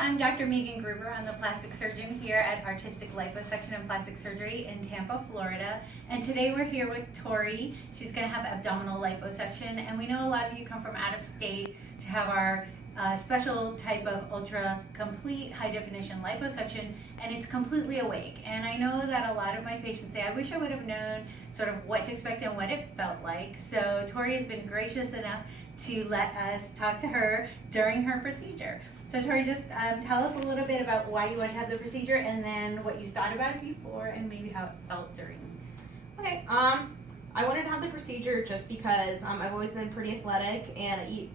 I'm Dr. Meegan Gruber. I'm the plastic surgeon here at Artistic Liposuction and Plastic Surgery in Tampa, Florida. And today we're here with Tori. She's going to have abdominal liposuction. And we know a lot of you come from out of state to have our special type of ultra complete high definition liposuction, and it's completely awake. And I know that a lot of my patients say, I wish I would have known sort of what to expect and what it felt like. So Tori has been gracious enough to let us talk to her during her procedure. So Tori, just tell us a little bit about why you want to have the procedure, and then what you thought about it before, and maybe how it felt during. Okay, I wanted to have the procedure just because I've always been pretty athletic and I eat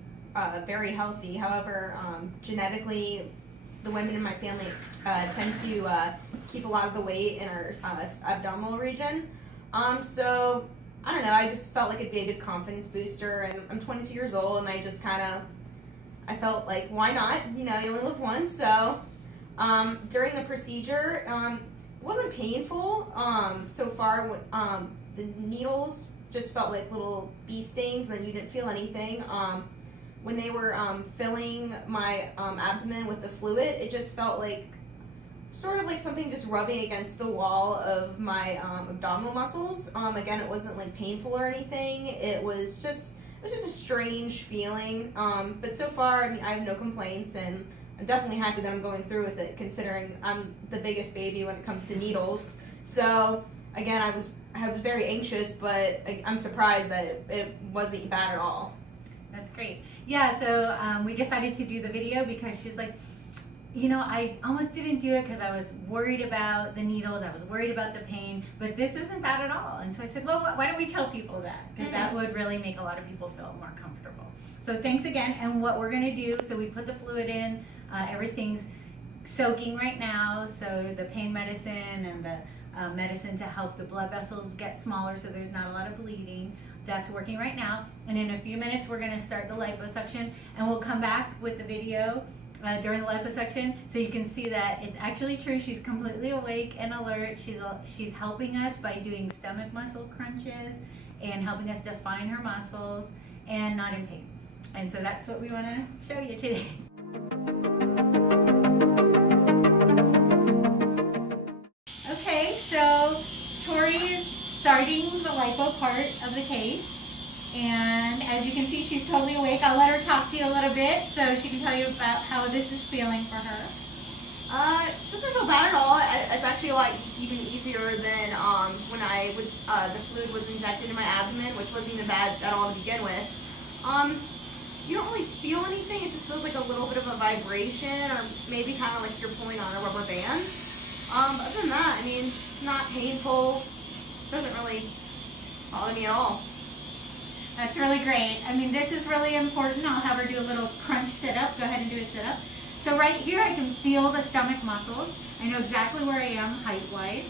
very healthy. However, genetically, the women in my family tend to keep a lot of the weight in our abdominal region. So I don't know, I just felt like it'd be a good confidence booster, and I'm 22 years old, and I felt like, why not? You know, you only live once. So during the procedure, it wasn't painful so far. The needles just felt like little bee stings, and then you didn't feel anything. When they were filling my abdomen with the fluid, it just felt like sort of like something just rubbing against the wall of my abdominal muscles. Again, it wasn't like painful or anything. It was just a strange feeling. But so far, I mean, I have no complaints, and I'm definitely happy that I'm going through with it, considering I'm the biggest baby when it comes to needles. So again, I was very anxious, but I'm surprised that it wasn't bad at all. That's great. Yeah, so we decided to do the video because she's like, you know, I almost didn't do it because I was worried about the needles, I was worried about the pain, but this isn't bad at all. And so I said, well, why don't we tell people that? Because that would really make a lot of people feel more comfortable. So thanks again. And what we're going to do, so we put the fluid in, everything's soaking right now, so the pain medicine and the medicine to help the blood vessels get smaller so there's not a lot of bleeding. That's working right now. And in a few minutes, we're going to start the liposuction, and we'll come back with the video during the liposuction so you can see that it's actually true. She's completely awake and alert. She's helping us by doing stomach muscle crunches and helping us define her muscles and not in pain. And so that's what we want to show you today. Okay, so Tori is starting the lipo part of the case. And as you can see, she's totally awake. I'll let her talk to you a little bit so she can tell you about how this is feeling for her. It doesn't feel bad at all. It's actually a lot even easier than when the fluid was injected in my abdomen, which wasn't even bad at all to begin with. You don't really feel anything. It just feels like a little bit of a vibration, or maybe kind of like you're pulling on a rubber band. Other than that, I mean, it's not painful. It doesn't really bother me at all. That's really great. I mean, this is really important. I'll have her do a little crunch sit-up. Go ahead and do a sit-up. So right here, I can feel the stomach muscles. I know exactly where I am height-wise.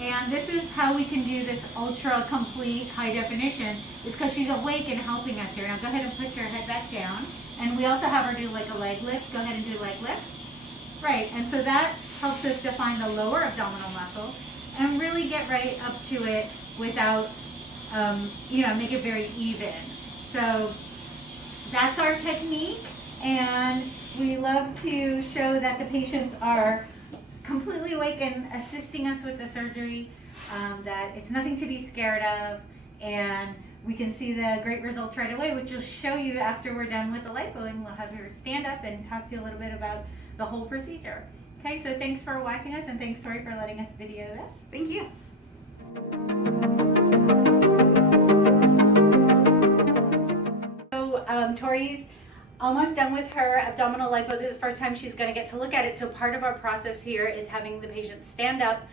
And this is how we can do this ultra complete high definition, is because she's awake and helping us here. Now go ahead and put your head back down. And we also have her do like a leg lift. Go ahead and do a leg lift. Right, and so that helps us define the lower abdominal muscle and really get right up to it without you know, make it very even. So that's our technique, and we love to show that the patients are completely awake and assisting us with the surgery, that it's nothing to be scared of, and we can see the great results right away, which will show you after we're done with the lipo, and we'll have her stand up and talk to you a little bit about the whole procedure. Okay, so thanks for watching us, and thanks, Tori, for letting us video this. Thank you. Tori's almost done with her abdominal lipo. This is the first time she's going to get to look at it. So part of our process here is having the patient stand up,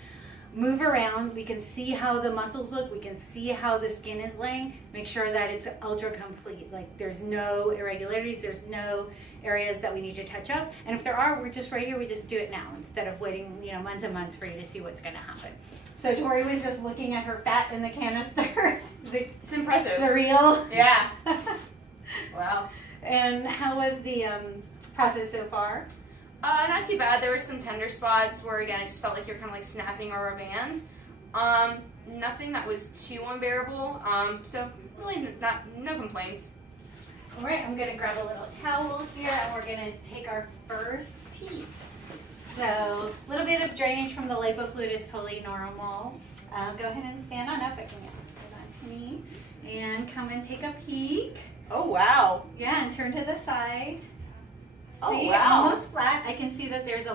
move around. We can see how the muscles look. We can see how the skin is laying. Make sure that it's ultra complete. Like there's no irregularities. There's no areas that we need to touch up. And if there are, we're just right here. We just do it now instead of waiting, you know, months and months for you to see what's going to happen. So Tori was just looking at her fat in the canister. It's impressive. Surreal. Yeah. Wow. And how was the process so far? Not too bad. There were some tender spots where, again, I just felt like you're kind of like snapping a rubber band. Nothing that was too unbearable. So really no complaints. All right, I'm gonna grab a little towel here and we're gonna take our first peek. So a little bit of drainage from the lipo fluid is totally normal. Go ahead and stand on up. I can hold on to me and come and take a peek. Oh wow. Yeah, and turn to the side. Oh, See, wow. almost flat. I can see that there's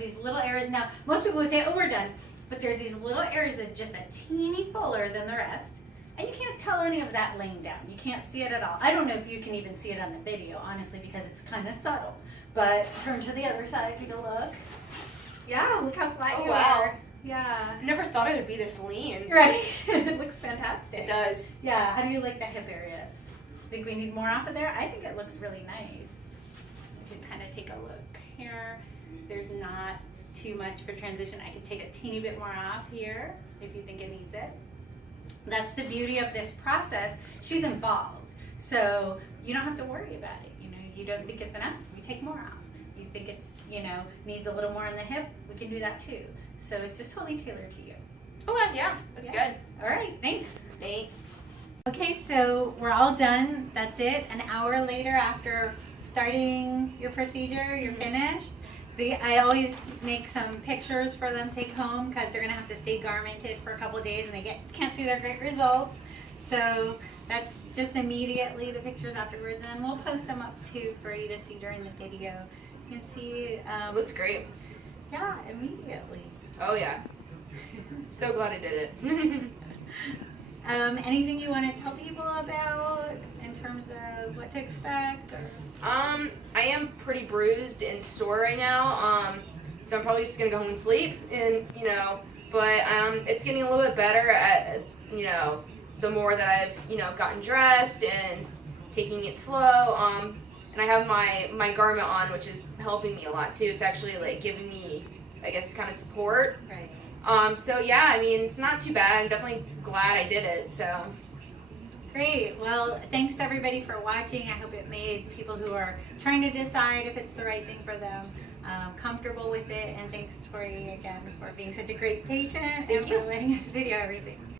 these little areas. Now, most people would say, oh, we're done. But there's these little areas that are just a teeny fuller than the rest. And you can't tell any of that laying down. You can't see it at all. I don't know if you can even see it on the video, honestly, because it's kind of subtle. But turn to the other side, take a look. Yeah, look how flat Oh, you wow. are. Yeah. I never thought it would be this lean. Right. It looks fantastic. It does. Yeah. How do you like the hip area? Think we need more off of there? I think it looks really nice. You can kind of take a look here. There's not too much for transition. I could take a teeny bit more off here if you think it needs it. That's the beauty of this process. She's involved, so you don't have to worry about it. You know, you don't think it's enough, we take more off. You think it's, you know, needs a little more in the hip, we can do that too. So it's just totally tailored to you. Okay, yeah, that's good. All right, thanks. Thanks. Okay, so we're all done. That's it. An hour later after starting your procedure, you're finished. I always make some pictures for them to take home because they're going to have to stay garmented for a couple of days and they can't see their great results. So that's just immediately the pictures afterwards, and we'll post them up too for you to see during the video. You can see. Looks great. Yeah, immediately. Oh yeah. So glad I did it. Anything you want to tell people about in terms of what to expect? Or? I am pretty bruised and sore right now. So I'm probably just gonna go home and sleep, and but it's getting a little bit better at the more that I've gotten dressed and taking it slow. And I have my garment on, which is helping me a lot too. It's actually like giving me, I guess, kind of support. Right. So yeah, I mean, it's not too bad. I'm definitely glad I did it. So. Great. Well, thanks to everybody for watching. I hope it made people who are trying to decide if it's the right thing for them comfortable with it. And thanks, Tori, again, for being such a great patient and for letting us video everything.